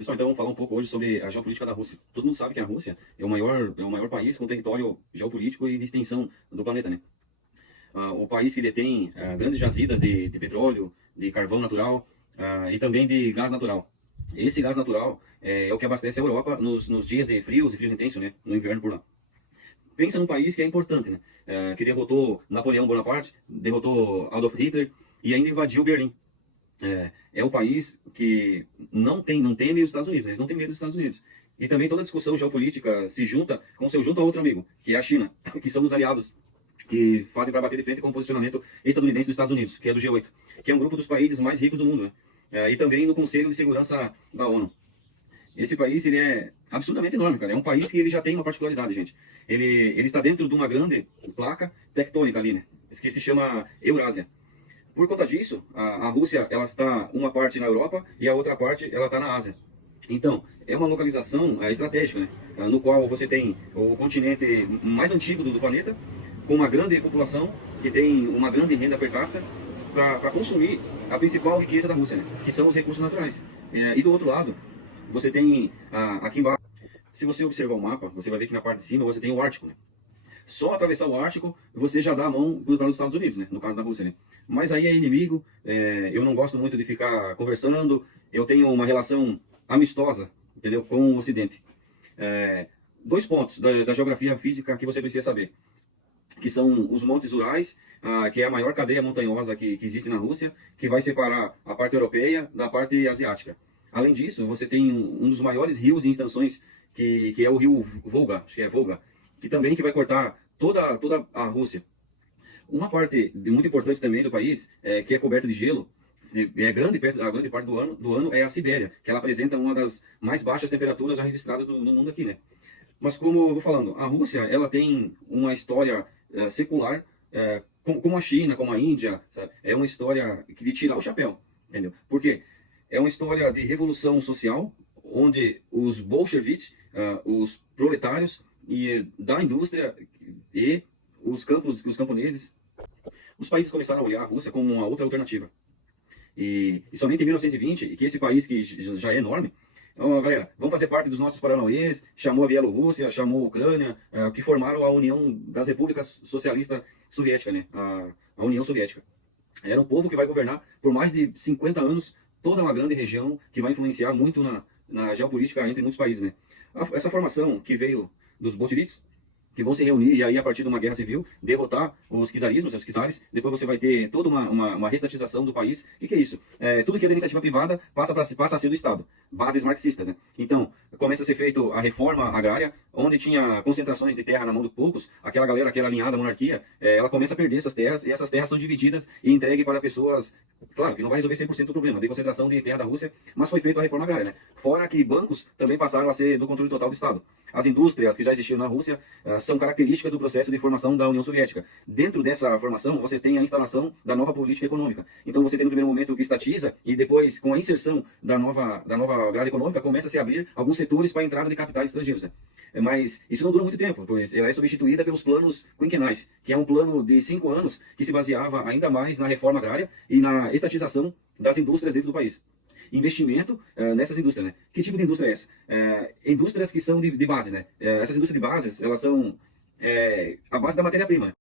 Pessoal, então vamos falar um pouco hoje sobre a geopolítica da Rússia. Todo mundo sabe que a Rússia é o maior país com território geopolítico e de extensão do planeta, né? O país que detém grandes jazidas de petróleo, de carvão natural e também de gás natural. Esse gás natural é o que abastece a Europa nos dias de frios e frios intensos, né? No inverno por lá. Pensa num país que é importante, né? Que derrotou Napoleão Bonaparte, derrotou Adolf Hitler e ainda invadiu Berlim. É um país que não teme os Estados Unidos, eles não têm medo dos Estados Unidos. E também toda a discussão geopolítica se junta com seu junto a outro amigo, que é a China, que são os aliados que fazem para bater de frente com o posicionamento estadunidense dos Estados Unidos, que é do G8, que é um grupo dos países mais ricos do mundo, né? E também no Conselho de Segurança da ONU. Esse país ele é absurdamente enorme, cara. É um país que ele já tem uma particularidade, gente. Ele está dentro de uma grande placa tectônica ali, né? Que se chama Eurásia. Por conta disso, a Rússia ela está uma parte na Europa e a outra parte ela está na Ásia. Então, é uma localização estratégica, né? No qual você tem o continente mais antigo do planeta, com uma grande população que tem uma grande renda per capita para consumir a principal riqueza da Rússia, né? Que são os recursos naturais. E do outro lado, você tem aqui embaixo, se você observar o mapa, você vai ver que na parte de cima você tem o Ártico, né? Só atravessar o Ártico, você já dá a mão para os Estados Unidos, né? No caso da Rússia, né? Mas aí é inimigo, eu não gosto muito de ficar conversando, eu tenho uma relação amistosa, entendeu? Com o Ocidente. Dois pontos da geografia física que você precisa saber, que são os Montes Urais, que é a maior cadeia montanhosa que existe na Rússia, que vai separar a parte europeia da parte asiática. Além disso, você tem um dos maiores rios em extensões, que é o rio Volga, acho que é Volga, que vai cortar toda a Rússia. Uma parte muito importante também do país, que é coberta de gelo, a grande parte do ano é a Sibéria, que ela apresenta uma das mais baixas temperaturas já registradas no mundo aqui, né? Mas como eu vou falando, a Rússia ela tem uma história secular, como a China, como a Índia, sabe? É uma história de tirar o chapéu, entendeu? Por quê? É uma história de revolução social, onde os bolcheviques, os proletários e da indústria e os camponeses, os países começaram a olhar a Rússia como uma outra alternativa. E somente em 1920, que esse país que já é enorme, galera, vamos fazer parte dos nossos paranauês, chamou a Bielorrússia, chamou a Ucrânia, que formaram a União das Repúblicas Socialistas Soviéticas, né? A União Soviética. Era um povo que vai governar por mais de 50 anos toda uma grande região que vai influenciar muito na geopolítica entre muitos países, né? Essa formação que veio dos bolcheviques, que vão se reunir e aí, a partir de uma guerra civil, derrotar os czarismos, os czares. Depois você vai ter toda uma restatização do país. O que é isso? Tudo que é da iniciativa privada passa a ser do Estado. Bases marxistas, né? Então, começa a ser feita a reforma agrária, onde tinha concentrações de terra na mão de poucos. Aquela galera que era alinhada à monarquia, ela começa a perder essas terras, e essas terras são divididas e entregues para pessoas. Claro que não vai resolver 100% do problema de concentração de terra da Rússia, mas foi feita a reforma agrária, né? Fora que bancos também passaram a ser do controle total do Estado. As indústrias que já existiam na Rússia são características do processo de formação da União Soviética. Dentro dessa formação, você tem a instalação da nova política econômica. Então você tem no primeiro momento o que estatiza, e depois, com a inserção da nova grade econômica, começa a se abrir alguns setores para a entrada de capitais estrangeiros, né? Mas isso não dura muito tempo, pois ela é substituída pelos planos quinquenais, que é um plano de 5 anos que se baseava ainda mais na reforma agrária e na estatização das indústrias dentro do país. Investimento nessas indústrias, né? Que tipo de indústria é essa? Indústrias que são de base, né? Essas indústrias de bases, elas são a base da matéria-prima.